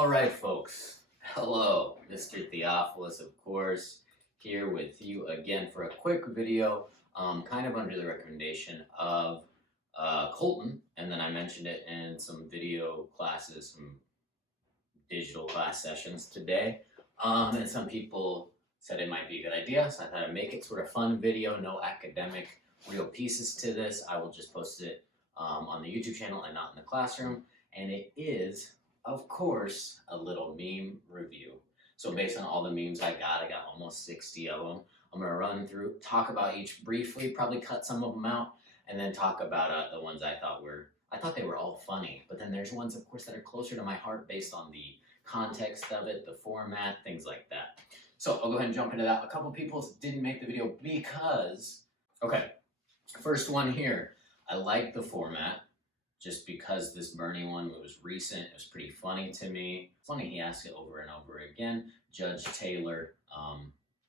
All right, folks. Hello, Mr. Theophilus, of course, here with you again for a quick video, kind of under the recommendation of Colton, and then I mentioned it in some video classes, some digital class sessions today, and some people said it might be a good idea, so I thought I'd make it sort of fun video, no academic real pieces to this. I will just post it on the YouTube channel and not in the classroom, and it is of course, a little meme review. So based on all the memes I got almost 60 of them. I'm gonna run through, talk about each briefly, probably cut some of them out, and then talk about the ones I thought they were all funny. But then there's ones, of course, that are closer to my heart based on the context of it, the format, things like that. So I'll go ahead and jump into that. A couple people didn't make the video because, okay, first one here. I like the format. Just because this Bernie one was recent, it was pretty funny to me. Funny he asked it over and over again. Judge Taylor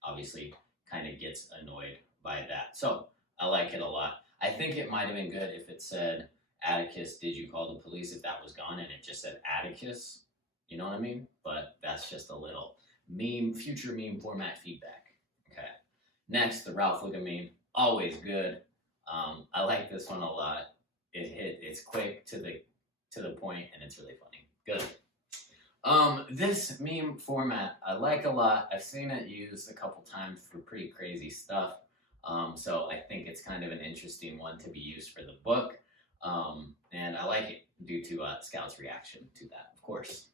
obviously kind of gets annoyed by that. So I like it a lot. I think it might have been good if it said, Atticus, did you call the police? If that was gone and it just said Atticus, you know what I mean? But that's just a little meme, future meme format feedback. Okay. Next, the Ralph Wiggum meme, always good. I like this one a lot. It's quick to the point and it's really funny. Good. This meme format I like a lot. I've seen it used a couple times for pretty crazy stuff. So I think it's kind of an interesting one to be used for the book. And I like it due to Scout's reaction to that, of course.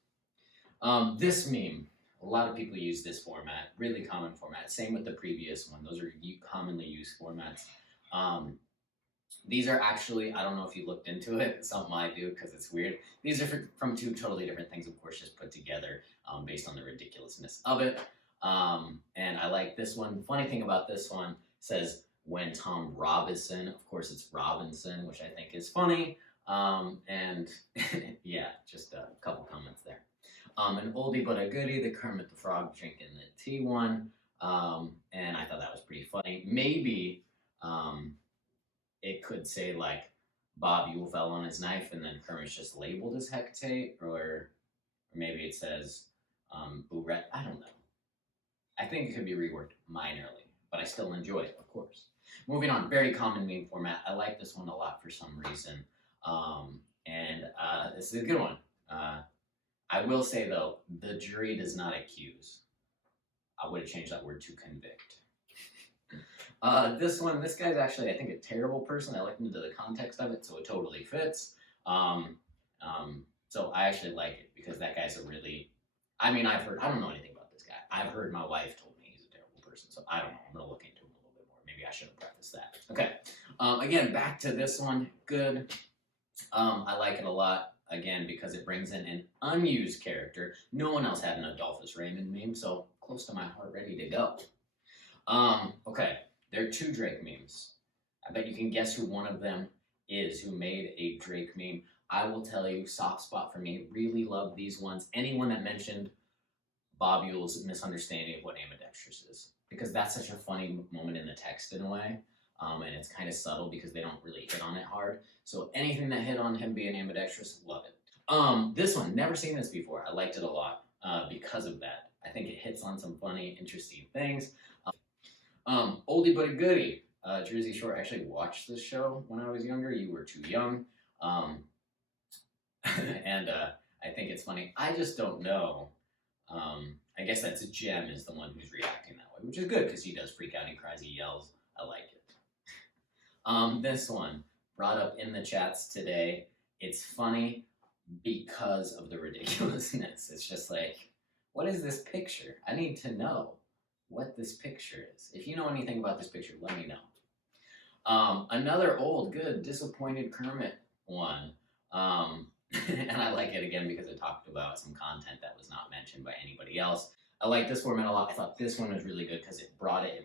This meme, a lot of people use this format, really common format. Same with the previous one. Those are commonly used formats. These are actually, I don't know if you looked into it, something I do because it's weird. These are from two totally different things, of course, just put together based on the ridiculousness of it. And I like this one. Funny thing about this one says, when Tom Robinson, of course it's Robinson, which I think is funny. And yeah, just a couple comments there. An oldie but a goodie, the Kermit the Frog drinking the tea one. And I thought that was pretty funny. Maybe it could say like Bob Yule fell on his knife and then Kermit's just labeled as Hecate, or maybe it says Bourette. I don't know. I think it could be reworked minorly, but I still enjoy it, of course. Moving on, very common meme format. I like this one a lot for some reason. And this is a good one. I will say though, the jury does not accuse. I would have changed that word to convict. This guy's actually, I think, a terrible person. I looked into the context of it, so it totally fits. So I actually like it because that guy's a really, I mean, I don't know anything about this guy. I've heard my wife told me he's a terrible person, so I don't know. I'm going to look into him a little bit more. Maybe I should have prefaced that. Okay. Again, back to this one. Good. I like it a lot, again, because it brings in an unused character. No one else had an Adolphus Raymond meme, so close to my heart, ready to go. Okay. There are two Drake memes. I bet you can guess who one of them is, who made a Drake meme. I will tell you, soft spot for me. Really love these ones. Anyone that mentioned Bob Yule's misunderstanding of what ambidextrous is, because that's such a funny moment in the text in a way, and it's kind of subtle because they don't really hit on it hard. So anything that hit on him being ambidextrous, love it. This one, never seen this before. I liked it a lot because of that. I think it hits on some funny, interesting things. Oldie but a goodie. Jersey Shore. I actually watched this show when I was younger. You were too young. And I think it's funny. I just don't know. I guess that's Jem is the one who's reacting that way, which is good because he does freak out, he cries, he yells. I like it. This one, brought up in the chats today. It's funny because of the ridiculousness. It's just like, what is this picture? I need to know what this picture is. If you know anything about this picture, let me know. Another old, good, disappointed Kermit one. And I like it again because it talked about some content that was not mentioned by anybody else. I like this format a lot. I thought this one was really good because it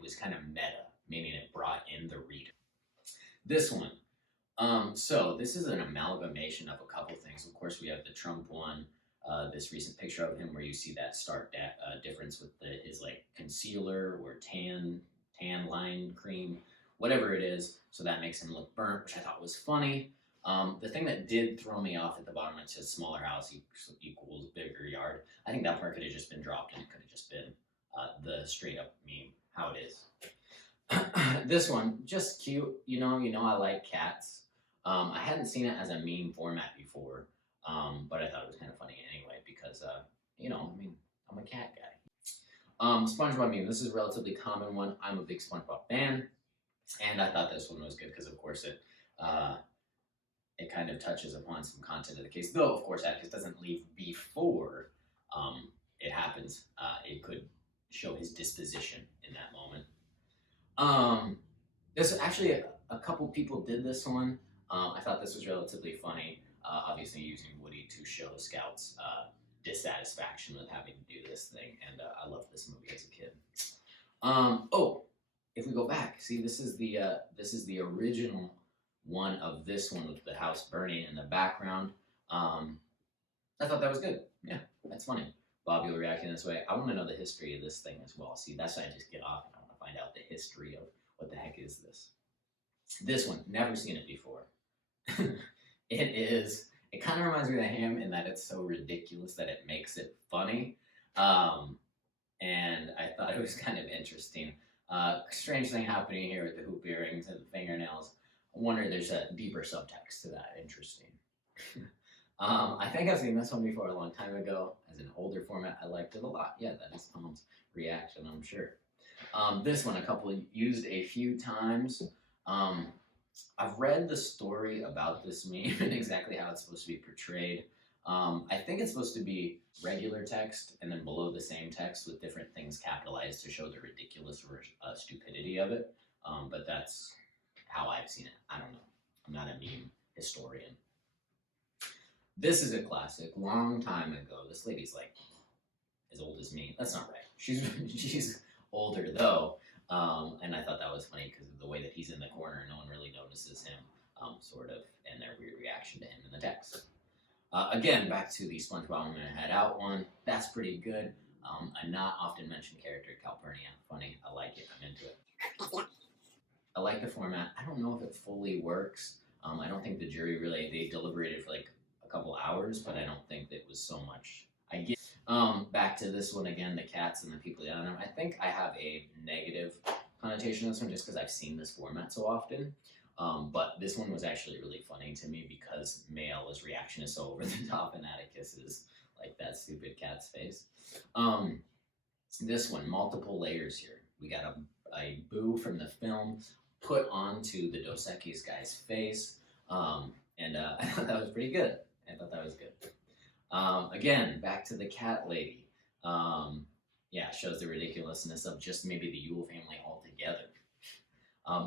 was kind of meta, meaning it brought in the reader. This one. So this is an amalgamation of a couple things. Of course, we have the Trump one, this recent picture of him where you see that stark difference with his like concealer or tan line cream, whatever it is. So that makes him look burnt, which I thought was funny. The thing that did throw me off at the bottom, it says smaller house equals bigger yard. I think that part could have just been dropped and it could have just been the straight up meme, how it is. This one, just cute. I like cats. I hadn't seen it as a meme format before, but I thought it was kind of funny anyway because, I'm a cat guy. SpongeBob meme. This is a relatively common one. I'm a big SpongeBob fan, and I thought this one was good because, of course, it kind of touches upon some content of the case. Though, of course, Atticus doesn't leave before it happens. It could show his disposition in that moment. This actually a couple people did this one. I thought this was relatively funny. Obviously, using Woody to show Scout's dissatisfaction with having to do this thing, and I loved this movie as a kid. Oh, if we go back, see, this is the original one of this one with the house burning in the background. I thought that was good. Yeah, that's funny. Bobby will react in this way. I want to know the history of this thing as well. See, that's why I just get off and I want to find out the history of what the heck is this. This one, never seen it before. It kind of reminds me of him in that it's so ridiculous that it makes it funny. And I thought it was kind of interesting. Strange thing happening here with the hoop earrings and the fingernails. I wonder there's a deeper subtext to that. Interesting. I think I've seen this one before a long time ago as an older format. I liked it a lot. Yeah, that is Tom's reaction, I'm sure. This one, a couple used a few times. I've read the story about this meme and exactly how it's supposed to be portrayed. I think it's supposed to be regular text and then below the same text with different things capitalized to show the ridiculous stupidity of it. But that's how I've seen it. I don't know. I'm not a meme historian. This is a classic. Long time ago. This lady's like as old as me. That's not right. She's older though. And I thought that was funny because of the way that he's in the corner. No one really notices him, sort of, and their weird reaction to him in the text. Again, back to the SpongeBob I'm gonna head out one. That's pretty good. A not often mentioned character, Calpurnia. Funny. I like it. I'm into it. I like the format. I don't know if it fully works. I don't think the jury really, they deliberated for like a couple hours, but I don't think that it was so much. I get back to this one again, the cats and the people down there. I think I have a negative connotation of this one just because I've seen this format so often. But this one was actually really funny to me because Mael's reaction is so over the top and Atticus is like that stupid cat's face. This one, multiple layers here. We got a boo from the film put onto the Dos Equis guy's face. And I thought that was pretty good. I thought that was good. Again, back to the cat lady. Yeah, shows the ridiculousness of just maybe the Yule family altogether.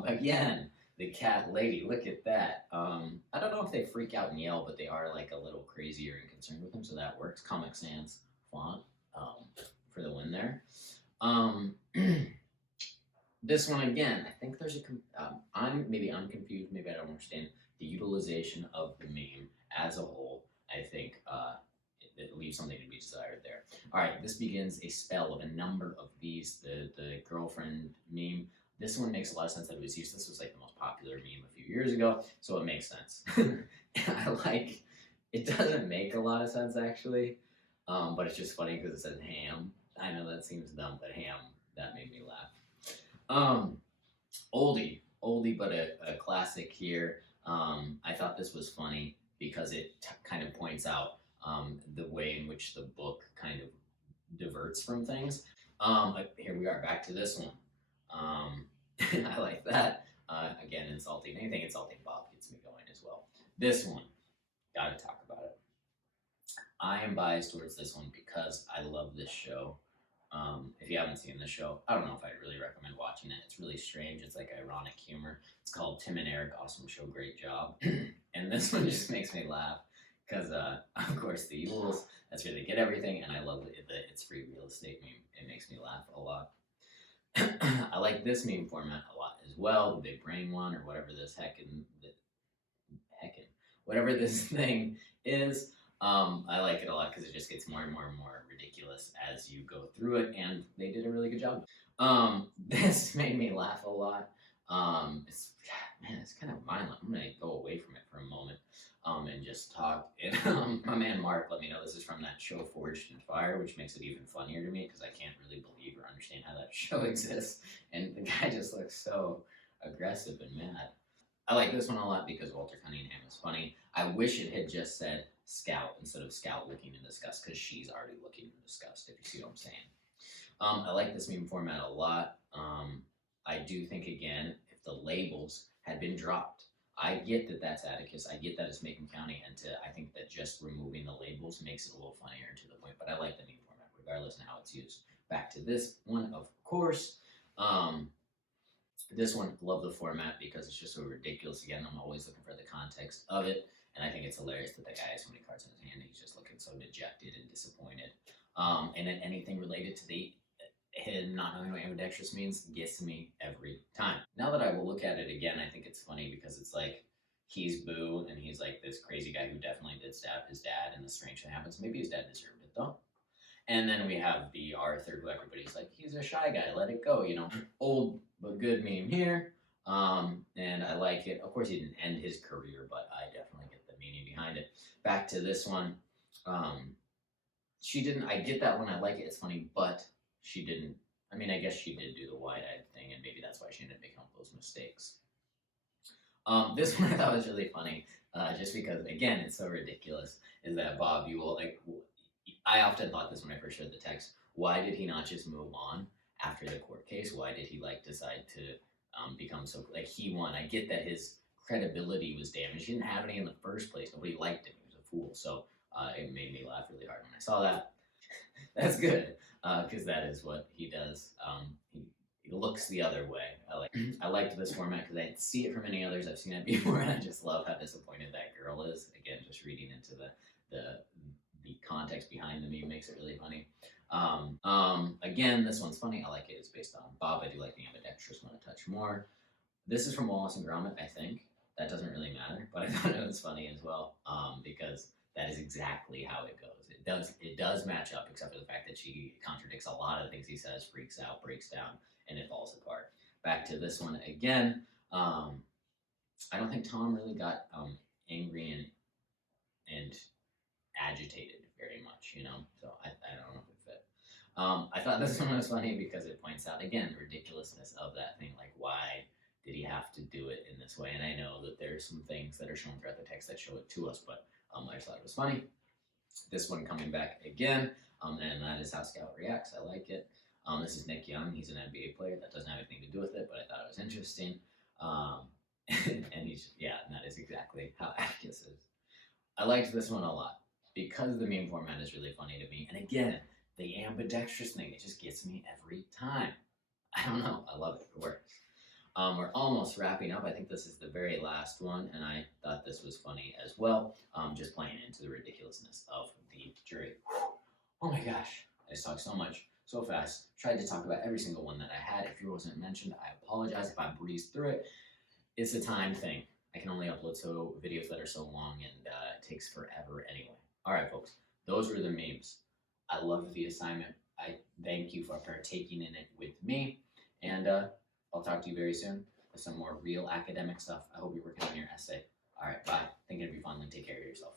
Again, the cat lady, look at that. I don't know if they freak out and yell, but they are like a little crazier and concerned with him, so that works. Comic Sans font for the win there. This one again, I think there's I'm confused, maybe I don't understand the utilization of the meme as a whole. I think it leaves something to be desired there. All right, this begins a spell of a number of these. The girlfriend meme. This one makes a lot of sense that it was used. This was like the most popular meme a few years ago, so it makes sense. I like. It doesn't make a lot of sense actually, but it's just funny because it says ham. I know that seems dumb, but ham, that made me laugh. Oldie, but a classic here. I thought this was funny because it kind of points out the way in which the book kind of diverts from things. Here we are back to this one. I like that. Again, insulting. Anything insulting Bob gets me going as well. This one, gotta talk about it. I am biased towards this one because I love this show. If you haven't seen the show, I don't know if I'd really recommend watching it. It's really strange. It's like ironic humor. It's called Tim and Eric, awesome show, great job. And this one just makes me laugh because, of course, the Yules, that's where they get everything, and I love the it's free real estate meme. It makes me laugh a lot. I like this meme format a lot as well, the big brain one or whatever this whatever this thing is. I like it a lot because it just gets more and more and more ridiculous as you go through it, and they did a really good job. This made me laugh a lot. It's kind of violent. I'm gonna go away from it for a moment. just talked, and my man Mark let me know this is from that show Forged in Fire, which makes it even funnier to me because I can't really believe or understand how that show exists. And the guy just looks so aggressive and mad. I like this one a lot because Walter Cunningham is funny. I wish it had just said Scout instead of Scout looking in disgust because she's already looking in disgust, if you see what I'm saying. I like this meme format a lot. I do think, again, if the labels had been dropped, I get that that's Atticus. I get that it's Macomb County, and I think that just removing the labels makes it a little funnier and to the point. But I like the meme format, regardless of how it's used. Back to this one, of course. This one, love the format because it's just so ridiculous. Again, I'm always looking for the context of it, and I think it's hilarious that the guy has so many cards in his hand. And he's just looking so dejected and disappointed. And then anything related to him not knowing what ambidextrous means gets me every time. Now that I will look at it again, I think it's funny because it's like he's Boo and he's like this crazy guy who definitely did stab his dad, and the strange thing happens. Maybe his dad deserved it though. And then we have the Arthur, who everybody's like, he's a shy guy, let it go, old but good meme here. And I like it. Of course, he didn't end his career, but I definitely get the meaning behind it. Back to this one. She didn't, I get that one, I like it, it's funny, but she didn't, I mean, I guess she did do the wide-eyed thing, and maybe that's why she ended up making all those mistakes. This one I thought was really funny, just because, again, it's so ridiculous, is that Bob, you will, I often thought this when I first read the text, why did he not just move on after the court case? Why did he, decide to become so, he won. I get that his credibility was damaged. He didn't have any in the first place. Nobody liked him. He was a fool. So it made me laugh really hard when I saw that. That's good, because that is what he does. He looks the other way. I liked this format because I didn't see it from any others. I've seen it before, and I just love how disappointed that girl is. Again, just reading into the context behind the meme makes it really funny. Again, this one's funny. I like it. It's based on Bob. I do like the ambidextrous one a touch more. This is from Wallace and Gromit, I think. That doesn't really matter, but I thought it was funny as well, because that is exactly how it goes. It does match up, except for the fact that she contradicts a lot of things he says, freaks out, breaks down, and it falls apart. Back to this one again. I don't think Tom really got angry and agitated very much, so I don't know if it fit. I thought this one was funny because it points out, again, the ridiculousness of that thing. Why did he have to do it in this way? And I know that there's some things that are shown throughout the text that show it to us, but I just thought it was funny. This one coming back again, and that is how Scout reacts. I like it. This is Nick Young. He's an NBA player. That doesn't have anything to do with it, but I thought it was interesting. And that is exactly how Atticus is. I liked this one a lot because the meme format is really funny to me. And again, the ambidextrous thing, it just gets me every time. I don't know. I love it. It works. We're almost wrapping up. I think this is the very last one, and I thought this was funny as well. Just playing into the ridiculousness of the jury. Oh my gosh. I just talked so much, so fast. Tried to talk about every single one that I had. If yours wasn't mentioned, I apologize if I breezed through it. It's a time thing. I can only upload videos that are so long, and it takes forever anyway. All right, folks. Those were the memes. I loved the assignment. I thank you for partaking in it with me, and I'll talk to you very soon with some more real academic stuff. I hope you're working on your essay. All right, bye. Think it'll be fun. Take care of yourself.